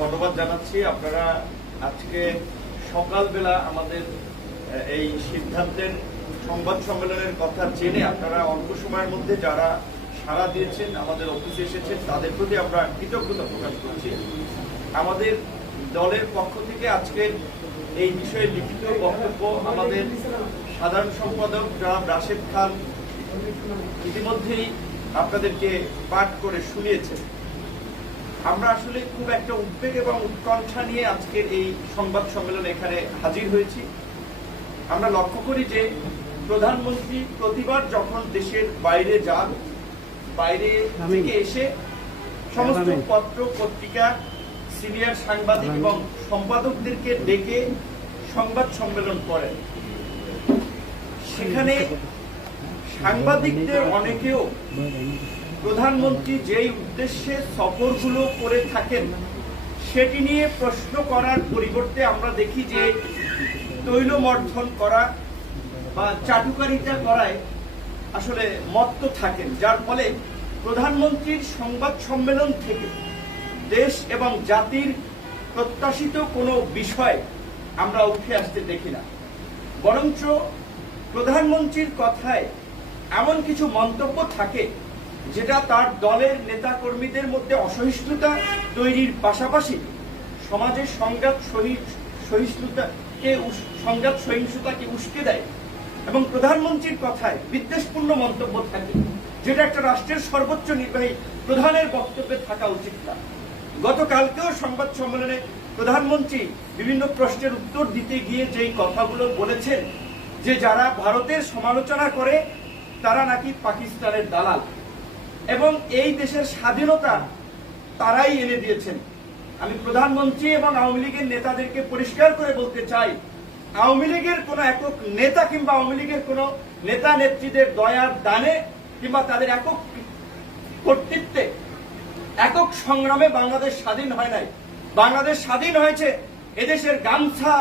ধন্যবাদ জানাচ্ছি। আপনারা আজকে সকালবেলা আমাদের এই সিদ্ধান্তের সংবাদ সম্মেলনের কথা জেনে আপনারা অল্প সময়ের মধ্যে যারা সাড়া দিয়েছেন, আমাদের অফিসে এসেছেন, তাদের প্রতি আমরা কৃতজ্ঞতা প্রকাশ করছি। আমাদের দলের পক্ষ থেকে আজকের এই বিষয়ে লিখিত বক্তব্য আমাদের সাধারণ সম্পাদক জনাব রাশেদ খান ইতিমধ্যেই আপনাদেরকে পাঠ করে শুনিয়েছেন। আমরা আসলে খুব একটা উদ্বেগ এবং উৎকণ্ঠা নিয়ে আজকের এই সংবাদ সম্মেলনে এখানে হাজির হয়েছি। আমরা লক্ষ্য করি যে প্রধানমন্ত্রী প্রতিবার যখন দেশের বাইরে যান বাইরে থেকে এসে সমস্ত পত্র পত্রিকা সিনিয়র সাংবাদিক এবং সম্পাদকদেরকে ডেকে সংবাদ সম্মেলন করেন। সেখানে সাংবাদিকদের অনেকেও প্রধানমন্ত্রী যেই উদ্দেশ্যে সফরগুলো করে থাকেন, সেটি নিয়ে প্রশ্ন করার পরিবর্তে আমরা দেখি যে তৈলমর্ধন করা বা চাটুকারিতা করায় আসলে মত্ত থাকেন। যার ফলে প্রধানমন্ত্রীর সংবাদ সম্মেলন থেকে দেশ এবং জাতির প্রত্যাশিত কোনো বিষয় আমরা উঠে আসতে দেখি না। বরঞ্চ প্রধানমন্ত্রীর কথায় এমন কিছু মন্তব্য থাকে যেটা তার দলের নেতাকর্মীদের মধ্যে অসহিষ্ণুতা তৈরির পাশাপাশি সমাজের সংঘাত সহি- সহিষ্ণুতাকে সংঘাত সহিংসতাকে উস্কে দেয় এবং প্রধানমন্ত্রীর কথায় বিদ্বেষপূর্ণ মন্তব্য থাকে, যেটা একটা রাষ্ট্রের সর্বোচ্চ নির্বাহী প্রধানের বক্তব্যে থাকা উচিত না। গতকালকেও সংবাদ সম্মেলনে প্রধানমন্ত্রী বিভিন্ন প্রশ্নের উত্তর দিতে গিয়ে যেই কথাগুলো বলেছেন, যে যারা ভারতের সমালোচনা করে, তারা নাকি পাকিস্তানের দালাল। এবং এই দেশের স্বাধীনতা তারাই এনে দিয়েছেন। আমি প্রধানমন্ত্রী এবং আওয়ামী লীগের নেতাদেরকে পরিষ্কার করে বলতে চাই, আওয়ামী লীগের কোন একক নেতা কিংবা আওয়ামী লীগের কোন নেতা নেত্রীদের দয়ার দানে কিংবা তাদের একক কর্তৃত্বে একক সংগ্রামে বাংলাদেশ স্বাধীন হয় নাই। বাংলাদেশ স্বাধীন হয়েছে এদেশের গামছা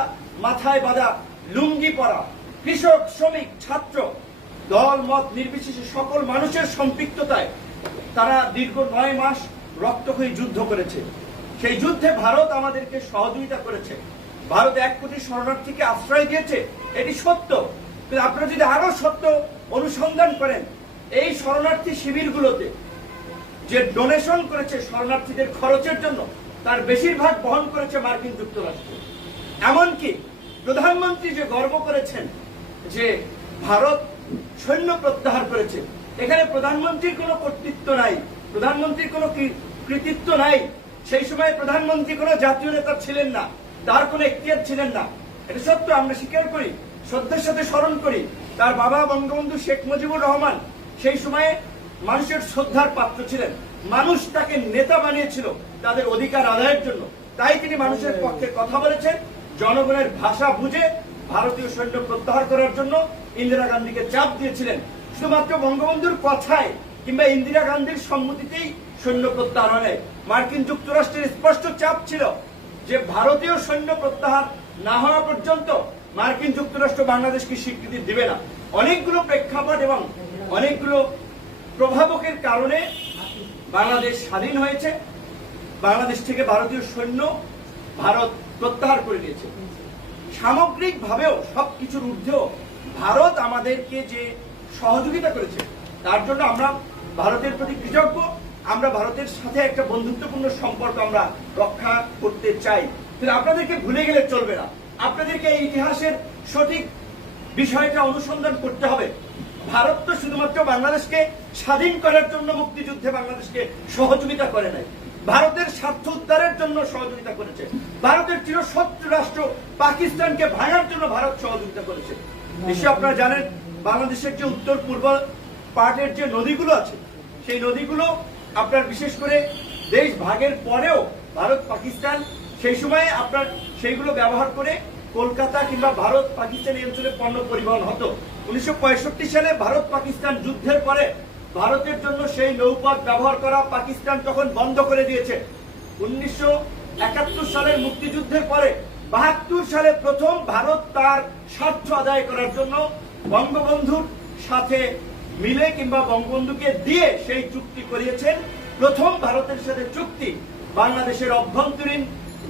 মাথায় বাঁধা লুঙ্গি পরা কৃষক, শ্রমিক, ছাত্র, দল, মত নির্বিশেষে সকল মানুষের সম্পৃক্ততায়। তারা দীর্ঘ নয় মাস রক্তক্ষয়ী যুদ্ধ করেছে। সেই যুদ্ধে ভারত আমাদেরকে সহযোগিতা করেছে। ভারত এক কোটি শরণার্থীকে আশ্রয় দিয়েছে, এটি সত্য। কিন্তু আপনারা যদি আরও সত্য অনুসন্ধান করেন, এই শরণার্থী শিবিরগুলোতে যে ডোনেশন করেছে শরণার্থীদের খরচের জন্য, তার বেশিরভাগ বহন করেছে মার্কিন যুক্তরাষ্ট্র। এমনকি প্রধানমন্ত্রী যে গর্ব করেছেন যে ভারত সৈন্য প্রত্যাহার করেছে এখানে প্রধানমন্ত্রীর কোনো কর্তৃত্ব নাই, প্রধানমন্ত্রীর কোনো কৃতিত্ব নাই। সেই সময় প্রধানমন্ত্রী কোনো জাতীয় নেতা ছিলেন না, তার কোনো এখতিয়ার ছিলেন না। এটা সত্য, আমরা স্বীকার করি শ্রদ্ধার সাথে স্মরণ করি। তার বাবা বঙ্গবন্ধু শেখ মুজিবুর রহমান সেই সময়ে মানুষের শ্রদ্ধার পাত্র ছিলেন। মানুষ তাকে নেতা বানিয়েছিল তাদের অধিকার আদায়ের জন্য। তাই তিনি মানুষের পক্ষে কথা বলেছেন, জনগণের ভাষা বুঝে ভারতীয় সৈন্য প্রত্যাহার করার জন্য ইন্দিরা গান্ধীকে চাপ দিয়েছিলেন। শুধুমাত্র বঙ্গবন্ধুর কথায় কিংবা ইন্দিরা গান্ধীর সম্মতিতেই সৈন্য প্রত্যাহার। মার্কিন যুক্তরাষ্ট্রের স্পষ্ট চাপ ছিল যে ভারতীয় সৈন্য প্রত্যাহার না হওয়া পর্যন্ত মার্কিন যুক্তরাষ্ট্র বাংলাদেশকে স্বীকৃতি দিবে না। অনেকগুলো প্রেক্ষাপট এবং অনেকগুলো প্রভাবকের কারণে বাংলাদেশ স্বাধীন হয়েছে। বাংলাদেশ থেকে ভারতীয় সৈন্য ভারত প্রত্যাহার করে নিয়েছে। সামগ্রিক ভাবেও সবকিছুর ঊর্ধ্বেও ভারত আমাদেরকে যে সহযোগিতা করেছে। তার জন্য আমরা ভারতের প্রতি কৃতজ্ঞ। আমরা ভারতের সাথে একটা বন্ধুত্বপূর্ণ সম্পর্ক আমরা রক্ষা করতে চাই। কিন্তু আপনাদেরকে ভুলে গেলে চলবে না। আপনাদেরকে এই ইতিহাসের সঠিক বিষয়টা অনুসন্ধান করতে হবে। ভারত তো শুধুমাত্র বাংলাদেশকে স্বাধীন করার জন্য মুক্তিযুদ্ধে বাংলাদেশকে সহযোগিতা করে নাই। ভারতের স্বার্থ উদ্ধারের জন্য সহযোগিতা করেছে। ভারতের চিরশত্রু রাষ্ট্র পাকিস্তানকে ভাঙার জন্য ভারত সহযোগিতা করেছে। নিশ্চয় আপনারা জানেন বাংলাদেশের যে উত্তর পূর্ব পার্টের যে নদীগুলো আছে, সেই নদীগুলো আপনার বিশেষ করে দেশ ভাগের পরেও ভারত, পাকিস্তান, সেই সময়ে আপনার সেইগুলো ব্যবহার করে কলকাতা কিংবা ভারত, পাকিস্তান এই অঞ্চলে পণ্য পরিবহন হতো। উনিশশো পঁয়ষট্টি সালে ভারত, পাকিস্তান যুদ্ধের পরে ভারতের জন্য সেই নৌপথ ব্যবহার করা পাকিস্তান তখন বন্ধ করে দিয়েছে। উনিশশো একাত্তর সালের মুক্তিযুদ্ধের পরে বাহাত্তর সালে প্রথম ভারত তার স্বার্থ আদায় করার জন্য বঙ্গবন্ধুর সাথে মিলে কিংবা বঙ্গবন্ধুকে দিয়ে সেই চুক্তি করিয়েছেন। প্রথম ভারতের সাথে চুক্তি বাংলাদেশের অভ্যন্তরীণ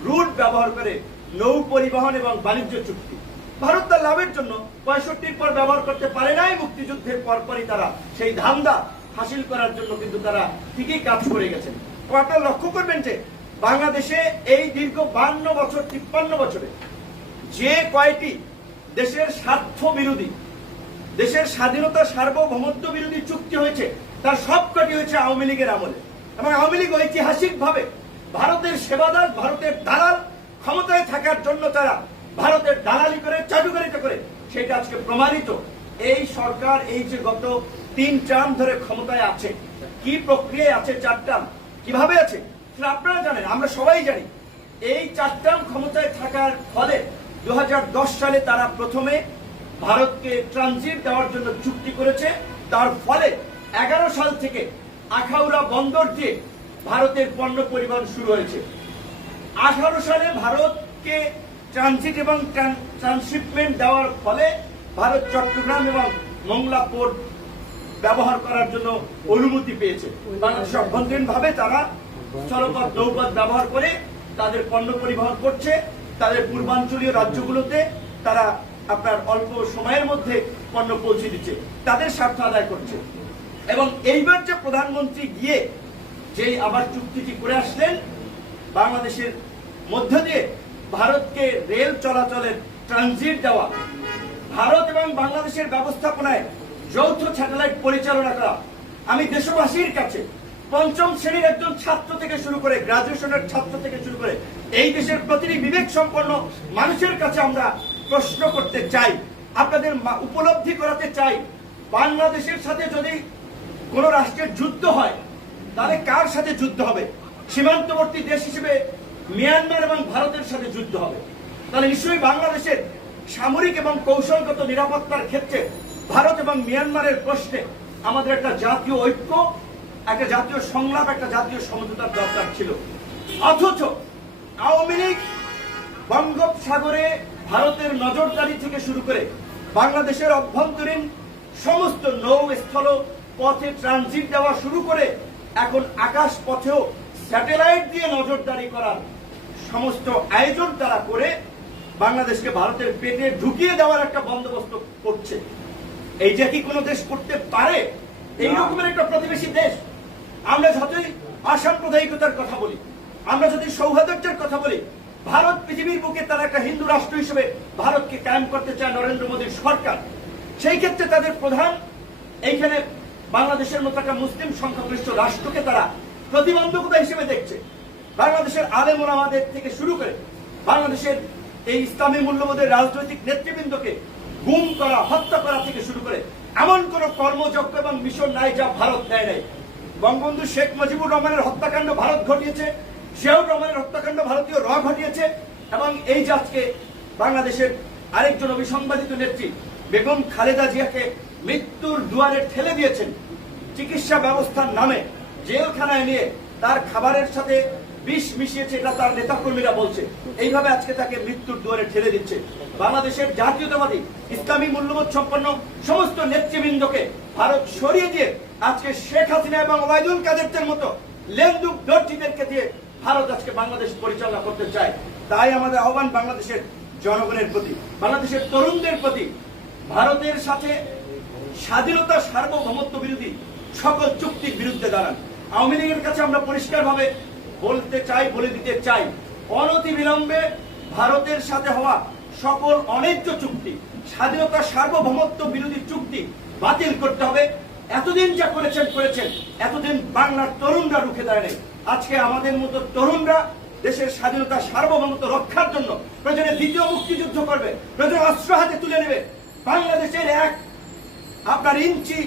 রুট ব্যবহার করে নৌ পরিবহন এবং বাণিজ্য চুক্তি। ভারত তার লাভের জন্য পঁয়ষট্টির পর ব্যবহার করতে পারে নাই, মুক্তিযুদ্ধের পরপরই তারা সেই ধান্দা হাসিল করার জন্য কিন্তু তারা ঠিকই কাজ করে গেছেন। আপনারা লক্ষ্য করবেন যে বাংলাদেশে এই দীর্ঘ বান্ন বছর, তিপ্পান্ন বছরে যে কয়টি দেশের স্বার্থ বিরোধী দেশের স্বাধীনতা সার্বভৌমত্ব বিরোধী চুক্তি হয়েছে, তার সবকটি হয়েছে আওয়ামী লীগের আমলে। এবং আওয়ামী লীগ ঐতিহাসিক ভাবে ভারতের সেবাদার, ভারতের দালাল, ক্ষমতায় থাকার জন্য তারা ভারতের দালালি করে চাটুকারিতা করে, সেটা আজকে প্রমাণিত। এই সরকার, এই যে গত তিন টার্ম ধরে ক্ষমতায় আছে, কি প্রক্রিয়ায় আছে চার টার্ম? কীভাবে আছে? সেটা আপনারা জানেন, আমরা সবাই জানি। এই চার টার্ম ক্ষমতায় থাকার ফলে দু হাজার দশ সালে তারা প্রথমে ভারতকে ট্রানজিট দেওয়ার জন্য চুক্তি করেছে। তার ফলে এগারো সাল থেকে আখাউড়া বন্দর দিয়ে ভারতের পণ্য পরিবহন শুরু হয়েছে। আঠারো সালে ভারতকে ট্রানজিট এবং ট্রান্সশিপমেন্ট দেওয়ার ফলে ভারত চট্টগ্রাম এবং মংলা পোর্ট ব্যবহার করার জন্য অনুমতি পেয়েছে। বাংলাদেশ অভ্যন্তরীণ ভাবে তারা স্থলপথ, নৌপথ ব্যবহার করে তাদের পণ্য পরিবহন করছে। তাদের পূর্বাঞ্চলীয় রাজ্যগুলোতে তারা আপনার অল্প সময়ের মধ্যে পণ্য পৌঁছে দিচ্ছে, তাদের স্বার্থ আদায় করছে। এবং এইবার যে প্রধানমন্ত্রী গিয়ে যেই আবার চুক্তিটি করে আসলেন, বাংলাদেশের মধ্য দিয়ে ভারতকে রেল চলাচলের ট্রানজিট দেওয়া, ভারত এবং বাংলাদেশের ব্যবস্থাপনায় যৌথ স্যাটেলাইট পরিচালনা করা, আমি দেশবাসীর কাছে পঞ্চম শ্রেণির একজন ছাত্র থেকে শুরু করে গ্রাজুয়েশনের ছাত্র থেকে শুরু করে এই দেশের প্রতিটি বিবেক সম্পন্ন মানুষের কাছে আমরা প্রশ্ন করতে চাই, আপনাদের উপলব্ধি করাতে চাই, বাংলাদেশের সাথে যদি কোন রাষ্ট্রের যুদ্ধ হয়, তাহলে কার সাথে যুদ্ধ হবে? সীমান্তবর্তী দেশ হিসেবে মিয়ানমার এবং ভারতের সাথে যুদ্ধ হবে। তাহলে নিশ্চয়ই বাংলাদেশের সামরিক এবং কৌশলগত নিরাপত্তার ক্ষেত্রে ভারত এবং মিয়ানমারের প্রশ্নে আমাদের একটা জাতীয় ঐক্য, একটা জাতীয় সংলাপ, একটা জাতীয় সমঝোতার দরকার ছিল। অথচ আওয়ামী লীগ বঙ্গোপসাগরে ভারতের নজরদারি থেকে শুরু করে বাংলাদেশের অভ্যন্তরীণ সমস্ত নৌ স্থল পথে ট্রানজিট দেওয়া শুরু করে এখন আকাশ পথেও স্যাটেলাইট দিয়ে নজরদারি করার সমস্ত আয়োজন তারা করে বাংলাদেশকে ভারতের পেটে ঢুকিয়ে দেওয়ার একটা বন্দোবস্ত করছে। এইটা কি কোনো দেশ করতে পারে এই রকমের একটা প্রতিবেশী দেশ। আমরা যতই অসাম্প্রদায়িকতার কথা বলি আমরা যদি সৌহার্দ্যের কথা বলি ভারত পৃথিবীর বুকে তারা একটা হিন্দু রাষ্ট্র হিসেবে ভারতকে কায়েম করতে চায় নরেন্দ্র মোদীর সরকার। সেই ক্ষেত্রে তাদের প্রধান এইখানে বাংলাদেশের মতো একটা মুসলিম সংখ্যাগরিষ্ঠ রাষ্ট্রকে তারা প্রতিবন্ধকতা হিসেবে দেখছে। বাংলাদেশের আলেম ওলামাদের থেকে শুরু করে বাংলাদেশের এই ইসলামী মূল্যবোধের রাজনৈতিক নেতৃবৃন্দকে গুম করা, হত্যা করা থেকে শুরু করে এমন কোন কর্মযজ্ঞ এবং মিশন নাই যা ভারত নেয় নাই। বঙ্গবন্ধু শেখ মুজিবুর রহমানের হত্যাকাণ্ড ভারত ঘটিয়েছে জিয়াউর রহমানের হত্যাকাণ্ড ভারতীয় র ঘটিয়েছে এবং এই আজকে বাংলাদেশের আরেকজন অবিসংবাদিত নেত্রী বেগম খালেদা জিয়াকে মৃত্যুর দুয়ারে ঠেলে দিয়েছেন। চিকিৎসা ব্যবস্থার নামে জেলখানায় নিয়ে তার খাবারের সাথে বিষ মিশিয়েছে এটা তার নেতাকর্মীরা বলছে। এইভাবে আজকে তাকে মৃত্যুর দুয়ারে ঠেলে দিচ্ছে। বাংলাদেশের জাতীয়তাবাদী, ইসলামী মূল্যবোধ সম্পন্ন সমস্ত নেতৃবৃন্দকে ভারত সরিয়ে দিয়ে আজকে শেখ হাসিনা এবং ওবায়দুল কাদেরদের মতো লেন্দুক দর্জিদেরকে দিয়ে ভারত আজকে বাংলাদেশ পরিচালনা করতে চায়, তাই আমাদের আহ্বান বাংলাদেশের জনগণের প্রতি, বাংলাদেশের তরুণদের প্রতি, ভারতের সাথে স্বাধীনতা সার্বভৌমত্ব বিরোধী সকল চুক্তির বিরুদ্ধে দাঁড়ান। আওয়ামী লীগের কাছে আমরা পরিষ্কারভাবে বলতে চাই, বলে দিতে চাই, অনতি বিলম্বে ভারতের সাথে হওয়া সকল অন্যায্য চুক্তি, স্বাধীনতা সার্বভৌমত্ব বিরোধী চুক্তি বাতিল করতে হবে। এতদিন যা করেছেন করেছেন। এতদিন বাংলার তরুণরা রুখে দাঁড়ায় আজকে আমাদের মতো তরুণরা দেশের স্বাধীনতা, সার্বভৌমত্ব রক্ষার জন্য প্রয়োজনে দ্বিতীয় মুক্তিযুদ্ধ করবে, প্রয়োজনে অস্ত্র হাতে তুলে নেবে। বাংলাদেশের এক আপনার ইঞ্চি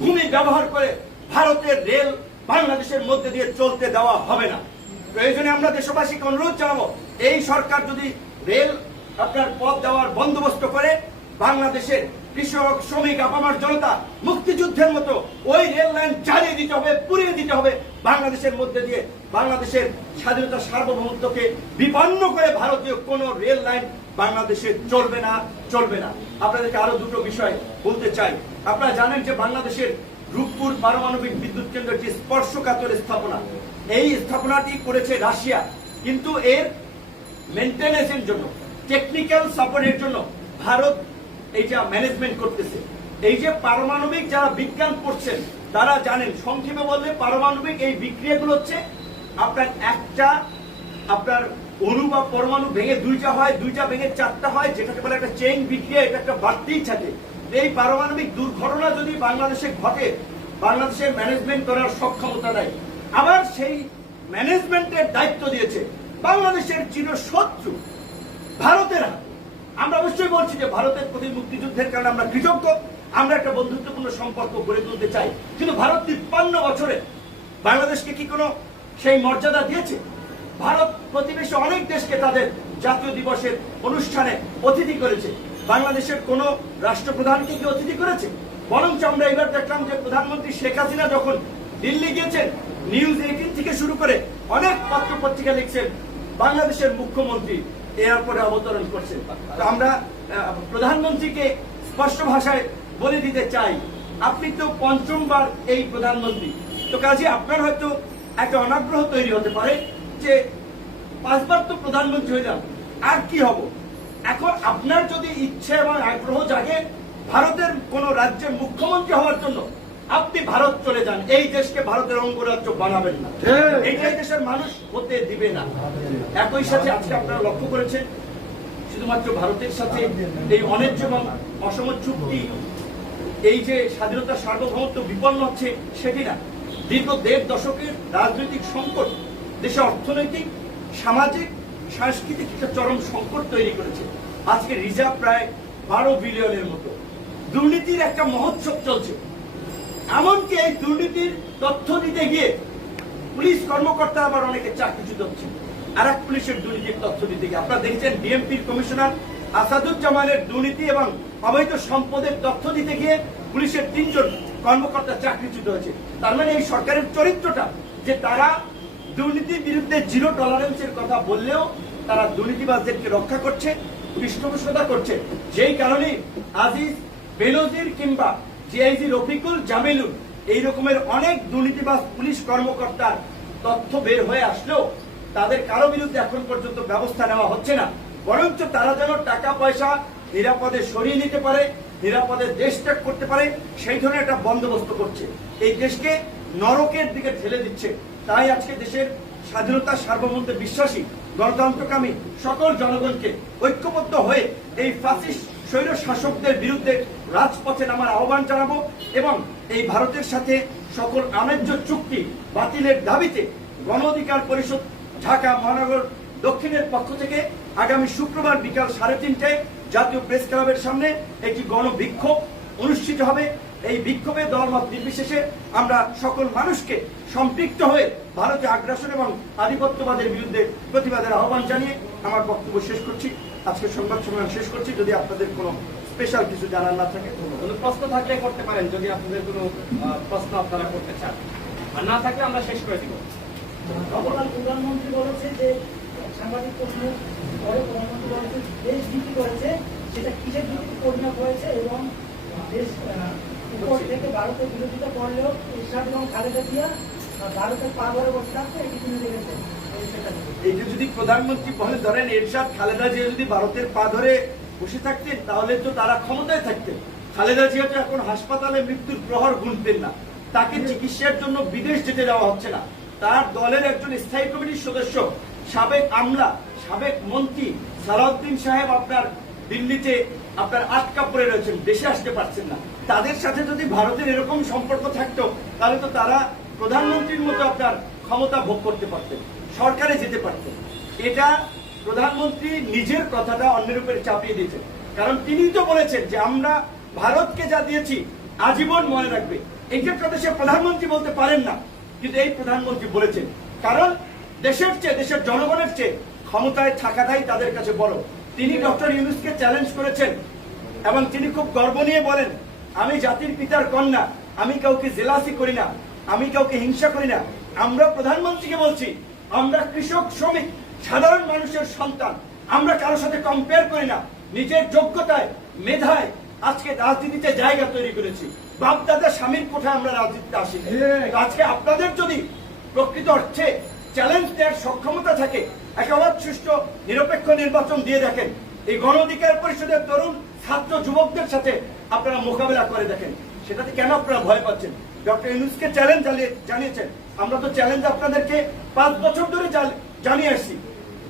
ভূমি ব্যবহার করে ভারতের রেল বাংলাদেশের মধ্যে দিয়ে চলতে দেওয়া হবে না। প্রয়োজনে আমরা দেশবাসীকে অনুরোধ জানাব, এই সরকার যদি রেল আপনার পথ দেওয়ার বন্দোবস্ত করে, বাংলাদেশের কৃষক, শ্রমিক, আপামার জনতা মুক্তিযুদ্ধের মতো ওই রেল লাইন চালিয়ে দিতে হবে, পুড়িয়ে দিতে হবে। বাংলাদেশের মধ্যে দিয়ে বাংলাদেশের স্বাধীনতা সার্বভৌমত্বকে বিপন্ন করে ভারতীয় কোন রেল লাইন বাংলাদেশে চলবে না চলবে না। আপনাদেরকে আরও দুটো বিষয় বলতে চাই। আপনারা জানেন যে বাংলাদেশের রূপপুর পারমাণবিক বিদ্যুৎ কেন্দ্র একটি স্পর্শকাতর স্থাপনা, এই স্থাপনাটি করেছে রাশিয়া। কিন্তু এর মেনটেন্যান্সের জন্য টেকনিক্যাল সাপোর্টের জন্য ভারত এইটা ম্যানেজমেন্ট করতেছে, এই যে পারমাণবিক যারা বিজ্ঞান পড়ছেন তারা জানেন, সংক্ষেপে বললে পারমাণবিক এই বিক্রিয়াগুলো হচ্ছে আপনার একটা, আপনার অণু বা পরমাণু ভেঙে দুইটা হয়, দুইটা ভেঙে চারটা হয়, যেটাকে বলে একটা চেইন বিক্রিয়া, এটা একটা বাড়তেই থাকে। এই পারমাণবিক দুর্ঘটনা যদি বাংলাদেশে ঘটে, বাংলাদেশের ম্যানেজমেন্ট করার সক্ষমতা নাই। আবার সেই ম্যানেজমেন্টের দায়িত্ব দিয়েছে, বাংলাদেশের চিরশত্রু, ভারতের হাতে। আমরা অবশ্যই বলছি যে ভারতের প্রতি মুক্তিযুদ্ধের কারণে আমরা কৃতজ্ঞ। আমরা একটা বন্ধুত্বপূর্ণ সম্পর্ক গড়ে তুলতে চাই। কিন্তু ভারত তিপ্পান্ন বছরে বাংলাদেশকে কি কোনো সেই মর্যাদা দিয়েছে? ভারত প্রতিবেশী অনেক দেশকে তাদের জাতীয় দিবসের অনুষ্ঠানে অতিথি করেছে। বাংলাদেশের কোন রাষ্ট্রপ্রধানকে কি অতিথি করেছে? বরঞ্চ আমরা এবার দেখলাম যে প্রধানমন্ত্রী শেখ হাসিনা যখন দিল্লি গিয়েছেন, নিউজ এইটিন থেকে শুরু করে অনেক পত্র পত্রিকা লিখছেন বাংলাদেশের মুখ্যমন্ত্রী এয়ারপোর্টে অবতরণ করছেন। আমরা প্রধানমন্ত্রীকে স্পষ্ট ভাষায় বলে দিতে চাই, আপনি তো পঞ্চমবার এই প্রধানমন্ত্রী। তো কাজে আপনার হয়তো একটা অনাগ্রহ তৈরি হতে পারে যে পাঁচবার তো প্রধানমন্ত্রী হয়ে হইলাম আর কি হব? এখন আপনার যদি ইচ্ছে এবং আগ্রহ জাগে, ভারতের কোন রাজ্যের মুখ্যমন্ত্রী হওয়ার জন্য আপনি ভারত চলে যান এই দেশকে ভারতের অঙ্গরাজ্য বানাবেন না। এইটাই দেশের মানুষ হতে দিবে না। একই সাথে আজকে আপনারা লক্ষ্য করেছেন শুধুমাত্র ভারতের সাথে এই অন্যায্য এবং অসম চুক্তি এই যে স্বাধীনতা সার্বভৌমত্ব বিপন্ন হচ্ছে সেটি না। দীর্ঘ দেড় দশকের রাজনৈতিক সংকট দেশে অর্থনৈতিক সামাজিক সাংস্কৃতিক একটা চরম সংকট তৈরি করেছে। আজকে রিজার্ভ প্রায় বারো বিলিয়নের মতো। দুর্নীতির একটা মহোৎসব চলছে। এমনকি এই দুর্নীতির তথ্য দিতে গিয়ে পুলিশ কর্মকর্তা আবার অনেকে চাকরিচ্যুত হচ্ছে আর এক পুলিশের দুর্নীতির তথ্য দিতে গিয়ে আপনারা দেখেছেন বিএনপির কমিশনার আসাদুজ্জামানের দুর্নীতি এবং অবৈধ সম্পদের তথ্য দিতে গিয়ে পুলিশের তিনজন কর্মকর্তা চাকরিচ্যুত হয়েছে। তার মানে এই সরকারের চরিত্রটা যে তারা দুর্নীতির বিরুদ্ধে জিরো টলারেন্সের কথা বললেও তারা দুর্নীতিবাজদেরকে রক্ষা করছে, পৃষ্ঠপোষকতা করছে। যেই কারণে আজিজ বেনজির কিংবা জিআইজি রফিকুল জামিলুল এই রকমের অনেক দুর্নীতিবাজ পুলিশ কর্মকর্তার তথ্য বের হয়ে আসলেও তাদের কারও বিরুদ্ধে এখন পর্যন্ত ব্যবস্থা নেওয়া হচ্ছে না। বরঞ্চ তারা যেন টাকা পয়সা নিরাপদে সরিয়ে নিতে পারে, নিরাপদে দেশ ত্যাগ করতে পারে, সেই ধরনের একটা বন্দোবস্ত করছে। এই দেশকে নরকের দিকে ঠেলে দিচ্ছে। তাই আজকে দেশের স্বাধীনতা সার্বভৌমত্বে বিশ্বাসী, গণতন্ত্রকামী সকল জনগণকে ঐক্যবদ্ধ হয়ে এই ফাসিস্ট স্বৈর শাসকদের বিরুদ্ধে রাজপথে নামার আহ্বান জানাব এবং এই ভারতের সাথে সকল আমেজ্য চুক্তি বাতিলের দাবিতে গণ অধিকার পরিষদ ঢাকা মহানগর দক্ষিণের পক্ষ থেকে আগামী শুক্রবার বিকাল সাড়ে তিনটায় জাতীয় প্রেস ক্লাবের সামনে একটি গণবিক্ষোভ অনুষ্ঠিত হবে। এই বিক্ষোভে দলমত নির্বিশেষে আমরা সকল মানুষকে সম্পৃক্ত হয়ে ভারতে আগ্রাসন এবং আধিপত্যবাদের বিরুদ্ধে প্রতিবাদের আহ্বান জানিয়ে আমার বক্তব্য শেষ করছি। আজকে সংবাদ সম্মেলন শেষ করছি। যদি আপনাদের কোনো স্পেশাল কিছু জানার না থাকে কোনো প্রশ্ন থাকলে করতে পারেন যদি আপনাদের কোনো প্রশ্ন আপনারা করতে চান। আর না থাকলে আমরা শেষ করে দিব। প্রধানমন্ত্রী বলেছে যে সাংবাদিক প্রশ্ন পরে প্রধানমন্ত্রী বলেছে দেশ ভিত্তি করেছে সেটা কিসের ভিত্তিতে পরিণত হয়েছে এবং দেশ আহ, উপর থেকে ভারতের বিরোধিতা করলেও এরশাদ এবং খালেদা জিয়া ভারতের পা ধরে বসে থাকতে এটি তিনি দেখেছেন সেটা এইটা যদি প্রধানমন্ত্রী বলে ধরেন, এরশাদ খালেদা জিয়া যদি ভারতের পা ধরে বসে থাকতেন, তাহলে তো তারা ক্ষমতায় থাকতেন। খালেদা জিয়া তো এখন হাসপাতালে মৃত্যুর প্রহর গুনতেন না। তাকে চিকিৎসার জন্য বিদেশ যেতে দেওয়া হচ্ছে না। তার দলের একজন স্থায়ী কমিটির সদস্য, সাবেক আমলা, সাবেক মন্ত্রী সালাউদ্দিন সাহেব আপনার দিল্লিতে আপনার আটকা পড়ে রয়েছেন, দেশে আসতে পারছেন না। তাদের সাথে যদি ভারতের এরকম সম্পর্ক থাকতো, তাহলে তো তারা প্রধানমন্ত্রীর মতো আপনার ক্ষমতা ভোগ করতে পারতেন। সরকারে যেতে পারতেন এটা প্রধানমন্ত্রী নিজের কথাটা অন্যের উপরে চাপিয়ে দিয়েছেন। কারণ তিনি তো বলেছেন যে আমরা ভারতকে যা দিয়েছি, আজীবন মনে রাখবে। এইটা কথা সে প্রধানমন্ত্রী বলতে পারেন না, কিন্তু এই প্রধানমন্ত্রী বলেছেন। কারণ দেশের চেয়ে, দেশের জনগণের চেয়ে ক্ষমতায় থাকাটাই তাদের কাছে বড়। তিনি ডক্টর ইউনুসকে চ্যালেঞ্জ করেছেন এবং তিনি খুব গর্ব নিয়ে বলেন, আমি জাতির পিতার কন্যা, আমি কাউকে জেলাসি করি না, আমি কাউকে হিংসা করি না। আমরা প্রধানমন্ত্রীকে বলছি আমরা কৃষক শ্রমিক সাধারণ মানুষের সন্তান। আমরা কারোর সাথে কম্পেয়ার করি না। নিজের যোগ্যতায় মেধায় আজকে রাজনীতিতে জায়গা তৈরি করেছি। বাপদাদা স্বামীর কোঠায় আমরা রাজনীতিতে আসি আজকে আপনাদের যদি প্রকৃত অর্থে চ্যালেঞ্জ দেওয়ার সক্ষমতা থাকে একটা অবাধ সুষ্ঠু নিরপেক্ষ নির্বাচন দিয়ে দেখেন। এই গণ অধিকার পরিষদের তরুণ ছাত্র যুবকদের সাথে আপনারা মোকাবেলা করে দেখেন। সেটাতে কেন আপনারা ভয় পাচ্ছেন? ডক্টর ইউনুসকে চ্যালেঞ্জ জানিয়েছেন। আমরা তো চ্যালেঞ্জ আপনাদেরকে পাঁচ বছর ধরে জানিয়ে আসছি।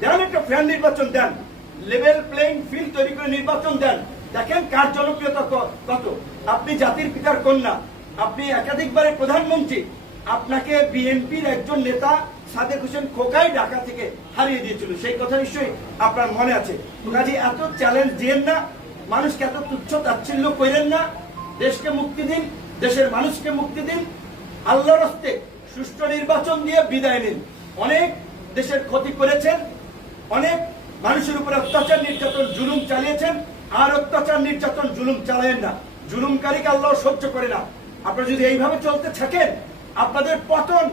দেন একটা ফ্যান নির্বাচন দেন। লেভেল প্লেইং ফিল্ড তৈরি করে নির্বাচন দেন। দেখেন কার জনপ্রিয়তা কত। আপনি জাতির পিতার কন্যা। আপনি একাধিকবারের প্রধানমন্ত্রী। আপনাকে বিএনপির একজন নেতা সাদেক হোসেন খোকাই ঢাকা থেকে হারিয়ে দিয়েছিল। সেই কথা নিশ্চয়ই আপনার মনে আছে। কাজে এত চ্যালেঞ্জ দিয়েন না। মানুষকে এত তুচ্ছ তাচ্ছিল্য করেন না। দেশকে মুক্তি দিন, দেশের মানুষকে মুক্তি দিন। আল্লাহর হস্তে সুষ্ঠু নির্বাচন দিয়ে বিদায় নিন। অনেক দেশের ক্ষতি করেছেন, অনেক মানুষের উপর অত্যাচার নির্যাতন, জুলুম চালিয়েছেন, আর অত্যাচার নির্যাতন, জুলুম চালায়েন না। জুলুমকারীকে আল্লাহ সহ্য করে না। আপনারা যদি এইভাবে চলতে থাকেন, আপনাদের পতন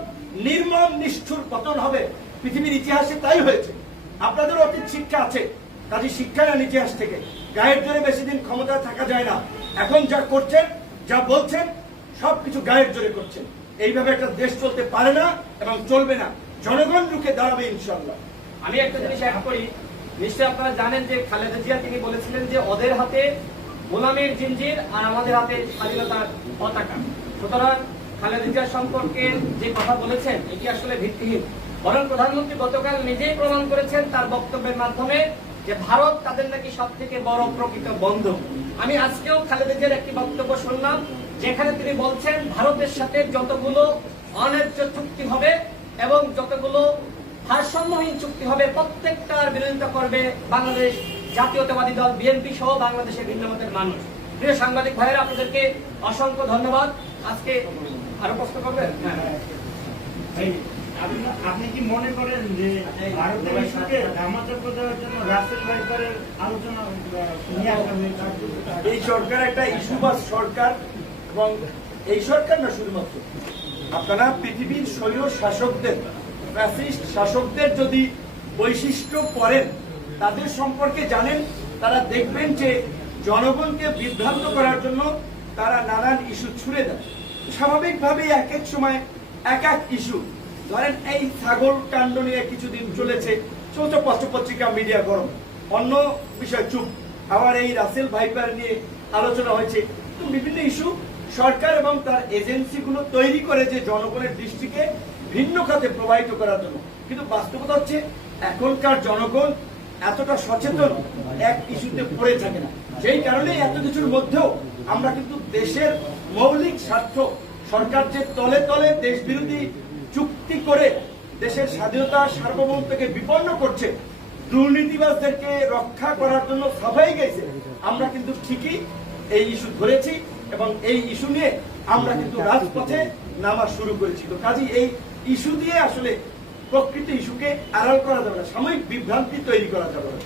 নির্মম, নিষ্ঠুর পতন হবে। পৃথিবীর ইতিহাসে তাই হয়েছে। আপনাদের অতীত শিক্ষা আছে, কাজে শিক্ষা নেন ইতিহাস থেকে। গায়ের জোরে বেশি দিন ক্ষমতায় থাকা যায় না। এখন যা করছেন, যা বলছেন, সবকিছু গায়ের জোরে করছেন। এইভাবে একটা দেশ চলতে পারে না এবং চলবে না। জনগণ রুখে দাঁড়াবে ইনশাল্লাহ আমি একটা জিনিস অ্যাড করি। নিশ্চয়ই আপনারা জানেন যে খালেদা জিয়া তিনি বলেছিলেন যে ওদের হাতে গোলামের জিঞ্জির আর আমাদের হাতে স্বাধীনতার পতাকা। সুতরাং খালেদা জিয়া সম্পর্কে যে কথা বলেছেন, এটি আসলে ভিত্তিহীন। বরং প্রধানমন্ত্রী গতকাল নিজেই প্রমাণ করেছেন তার বক্তব্যের মাধ্যমে যে ভারত তাদের নাকি সব থেকে বড় প্রকৃত বন্ধু। আমি আজকেও খালেদা জিয়ার একটি বক্তব্য শুনলাম, যেখানে তিনি বলছেন, ভারতের সাথে যতগুলো অন্যায্য চুক্তি হবে এবং যতগুলো ভারসাম্যহীন চুক্তি হবে প্রত্যেকটার বিরোধিতা করবে বাংলাদেশ জাতীয়তাবাদী দল বিএনপি সহ বাংলাদেশের ভিন্ন মতের মানুষ। প্রিয় সাংবাদিক ভাইয়েরা আপনাদেরকে অসংখ্য ধন্যবাদ। আজকে আরও প্রশ্ন করবেন? হ্যাঁ। আপনি- আপনি কি মনে করেন যে ভারতের ইস্যুকে ধামাচাপা দেওয়ার জন্য রাসেল ভাইপারের আলোচনা এই সরকার একটা ইস্যুবাস সরকার এবং এই সরকার না শুধুমাত্র? আপনারা পৃথিবীর স্বৈর শাসকদের ফ্যাসিস্ট শাসকদের যদি বৈশিষ্ট্য করেন তাদের সম্পর্কে জানেন, তারা দেখবেন যে জনগণকে বিভ্রান্ত করার জন্য তারা নানান ইস্যু ছুড়ে দেয় স্বাভাবিকভাবেই এক এক সময় এক এক ইস্যু। ধরেন এই ছাগল কাণ্ড নিয়ে কিছুদিন চলেছে, চলছে পত্র পত্রিকা মিডিয়া গরম। অন্য বিষয়, চুপ। আবার এই রাসেল ভাইপার নিয়ে আলোচনা হয়েছে। তো বিভিন্ন ইস্যু সরকার এবং তার এজেন্সিগুলো তৈরি করে যে জনগণের দৃষ্টিকে ভিন্ন খাতে প্রবাহিত করার জন্য। কিন্তু বাস্তবতা হচ্ছে, এখনকার জনগণ এতটা সচেতন এক ইস্যুতে পড়ে থাকে না। সেই কারণে এত কিছুর মধ্যেও আমরা কিন্তু দেশের মৌলিক স্বার্থ সরকার যে তলে তলে দেশ বিরোধী চুক্তি করে দেশের স্বাধীনতা সার্বভৌমত্বকে বিপন্ন করছে, দুর্নীতিবাজদেরকে রক্ষা করার জন্য সবাই গেছে, আমরা কিন্তু ঠিকই এই ইস্যু ধরেছি। এবং এই ইস্যু নিয়ে আমরা কিন্তু রাজপথে নামা শুরু করেছি। তো কাজী এই ইস্যু দিয়ে আসলে প্রকৃত ইস্যুকে আড়াল করা যাবে না, সাময়িক বিভ্রান্তি তৈরি করা যাবে না।